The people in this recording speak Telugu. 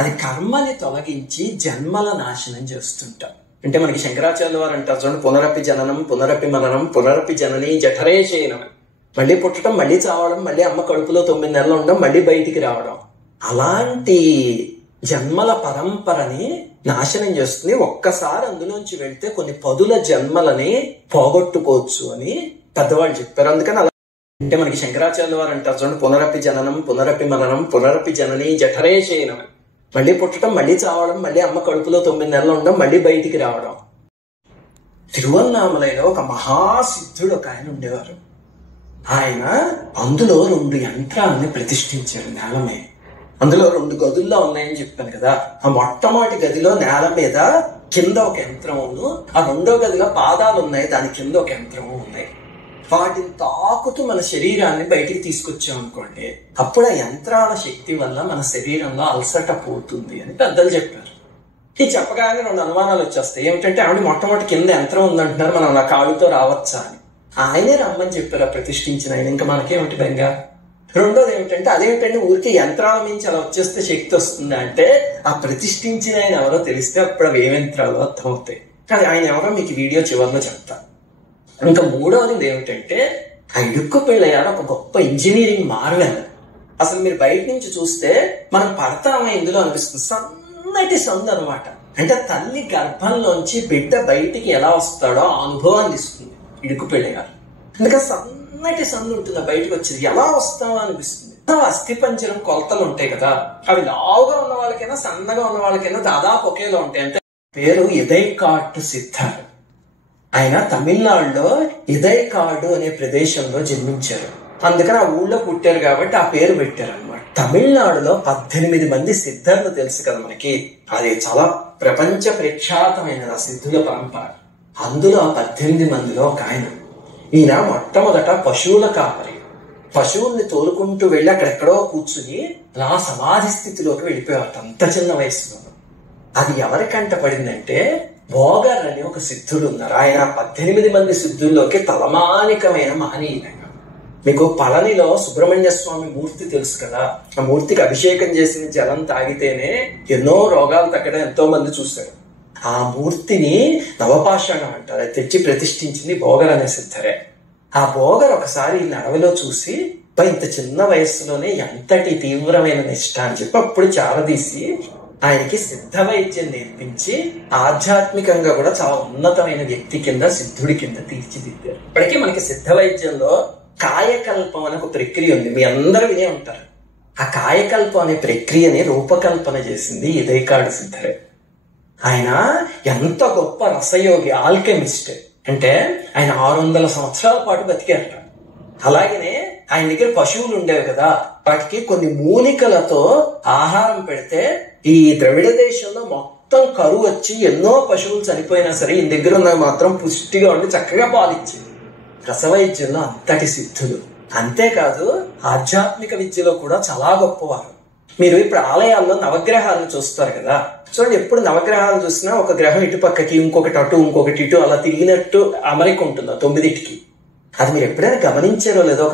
అది కర్మని తొలగించి జన్మల నాశనం చేస్తుంటాం. అంటే మనకి శంకరాచార్యుల వారు అంటారు చూడండి, పునరపి జననం పునరపి మననం పునరపి జనని జఠరే శయనం. మళ్ళీ పుట్టడం, మళ్ళీ చావడం, మళ్ళీ అమ్మ కడుపులో 9 నెలలు ఉండడం, మళ్ళీ బయటికి రావడం. అలాంటి జన్మల పరంపరని నాశనం చేస్తుంది. ఒక్కసారి అందులోంచి వెళ్తే కొన్ని పదుల జన్మలని పోగొట్టుకోవచ్చు అని పెద్దవాళ్ళు చెప్పారు. అందుకని అలా అంటే మనకి శంకరాచార్యుల వారు అంటారు చూడండి, పునరపి జననం పునరపి మననం పునరపి జనని జఠరే శయనం. మళ్ళీ పుట్టడం, మళ్ళీ చావడం, మళ్ళీ అమ్మ కడుపులో 9 నెలలు ఉండడం, మళ్ళీ బయటికి రావడం. తిరువన్నామలైలో ఒక మహాసిద్ధుడు ఒక ఆయన ఉండేవారు. ఆయన అందులో 2 యంత్రాలని ప్రతిష్ఠించారు నేల మీద. అందులో 2 గదుల్లో ఉన్నాయని చెప్పాను కదా. ఆ మొట్టమొదటి గదిలో నేల మీద కింద ఒక యంత్రమును, ఆ 2వ గదిలో పాదాలు ఉన్నాయి, దాని కింద ఒక యంత్రము ఉన్నాయి. వాటిని తాకుతూ మన శరీరాన్ని బయటికి తీసుకొచ్చాం అనుకోండి, అప్పుడు ఆ యంత్రాల శక్తి వల్ల మన శరీరంలో అలసట పోతుంది అని పెద్దలు చెప్పారు. ఇది చెప్పగానే 2 అనుమానాలు వచ్చేస్తాయి. ఏమిటంటే ఆవిడ మొట్టమొదటి కింద యంత్రం ఉందంటున్నారు, మనం నా కాళ్ళతో రావచ్చా అని. ఆయనే రమ్మని చెప్పారు ఆ ప్రతిష్ఠించిన ఆయన. ఇంకా మనకేమిటి బెంగా. రెండోది ఏమిటంటే, అదేమిటంటే ఊరికి యంత్రాల నుంచి అలా వచ్చేస్తే శక్తి వస్తుంది అంటే, ఆ ప్రతిష్ఠించిన ఆయన ఎవరో తెలిస్తే అప్పుడు అవి ఏ యంత్రాలు అర్థమవుతాయి. కానీ ఆయన ఎవరో మీకు వీడియో చివరిలో చెప్తాను. ఇంకా మూడవది ఏమిటంటే, ఆ ఇడుక్కు పిళ్ళయ్య ఒక గొప్ప ఇంజనీరింగ్ మార్వెల్. అసలు మీరు బయట నుంచి చూస్తే మనం పడతామే ఇందులో అనిపిస్తుంది. సన్నటి సందు అనమాట. అంటే తల్లి గర్భంలోంచి బిడ్డ బయటికి ఎలా వస్తాడో ఆ అనుభవాన్ని ఇస్తుంది ఇడుక్కు పిళ్ళయ్య. అందుకని సన్నటి సందు ఉంటుంది, బయటకు వచ్చేది ఎలా వస్తామో అనిపిస్తుంది. అస్థి పంజరం కొలతలు ఉంటాయి కదా, అవి లావుగా ఉన్న వాళ్ళకైనా సన్నగా ఉన్న వాళ్ళకైనా దాదాపు ఒకేలా ఉంటాయి. అంటే పేరు ఇదైకాటు సిద్ధార్. ఆయన తమిళనాడులో ఇదైకాడు అనే ప్రదేశంలో జన్మించారు. అందుకని ఆ ఊళ్ళో పుట్టారు కాబట్టి ఆ పేరు పెట్టారు అనమాట. తమిళనాడులో 18 మంది సిద్ధర్లు తెలుసు కదా మనకి. అది చాలా ప్రపంచ ప్రఖ్యాతమైనది ఆ సిద్ధుల పరంపర. అందులో 18 మందిలో ఒక ఆయన. ఈయన మొట్టమొదట పశువుల కాపరి. పశువుల్ని తోలుకుంటూ వెళ్ళి అక్కడెక్కడో కూర్చుని అలా సమాధి స్థితిలోకి వెళ్ళిపోయారు అంత చిన్న వయసులో. అది ఎవరికంట పడిందంటే, భోగర్ అని ఒక సిద్ధుడు ఉన్నారు. ఆయన 18 మంది సిద్ధుల్లోకి తలమానికమైన మహనీయుడు. మీకు పళనిలో సుబ్రహ్మణ్య స్వామి మూర్తి తెలుసు కదా. ఆ మూర్తికి అభిషేకం చేసిన జలం తాగితేనే ఎన్నో రోగాలు తగ్గడం ఎంతో మంది చూశారు. ఆ మూర్తిని నవపాషాణం అంటారు. అది తెచ్చి ప్రతిష్ఠించింది భోగర్ అనే సిద్ధరే. ఆ భోగర్ ఒకసారి ఈ అడవిలో చూసి, ఇంత చిన్న వయస్సులోనే ఎంతటి తీవ్రమైన నిష్ఠ అని చెప్పి అప్పుడు చారదీసి ఆయనకి సిద్ధ వైద్యం నేర్పించి ఆధ్యాత్మికంగా కూడా చాలా ఉన్నతమైన వ్యక్తి కింద, సిద్ధుడి కింద తీర్చిదిద్దారు. ఇప్పటికీ మనకి సిద్ధ వైద్యంలో కాయకల్పం అనే ఒక ప్రక్రియ ఉంది, మీ అందరూ వినే ఉంటారు. ఆ కాయకల్పం అనే ప్రక్రియని రూపకల్పన చేసింది ఇదైకాడు సిద్ధరే. ఆయన ఎంత గొప్ప రసయోగి, ఆల్కెమిస్ట్ అంటే ఆయన 600 సంవత్సరాల పాటు బతికారట. అలాగనే ఆయన దగ్గర పశువులు ఉండేవి కదా, వాటికి కొన్ని మూలికలతో ఆహారం పెడితే ఈ ద్రవిడ దేశంలో మొత్తం కరువు వచ్చి ఎన్నో పశువులు చనిపోయినా సరే ఈయన దగ్గర ఉన్నవి మాత్రం పుష్టిగా ఉండి చక్కగా పాలిచ్చింది. రసవైద్యంలో అంతటి సిద్ధులు. అంతేకాదు ఆధ్యాత్మిక విద్యలో కూడా చాలా గొప్పవారు. మీరు ఇప్పుడు ఆలయాల్లో నవగ్రహాలను చూస్తారు కదా, చూడండి, ఎప్పుడు నవగ్రహాలు చూసినా ఒక గ్రహం ఇటు పక్కకి, ఇంకొకటి అటు, ఇంకొకటి ఇటు అలా తిరిగినట్టు అమరిక ఉంటుంది 9టికి. అది మీరు ఎప్పుడైనా గమనించారో లేదో.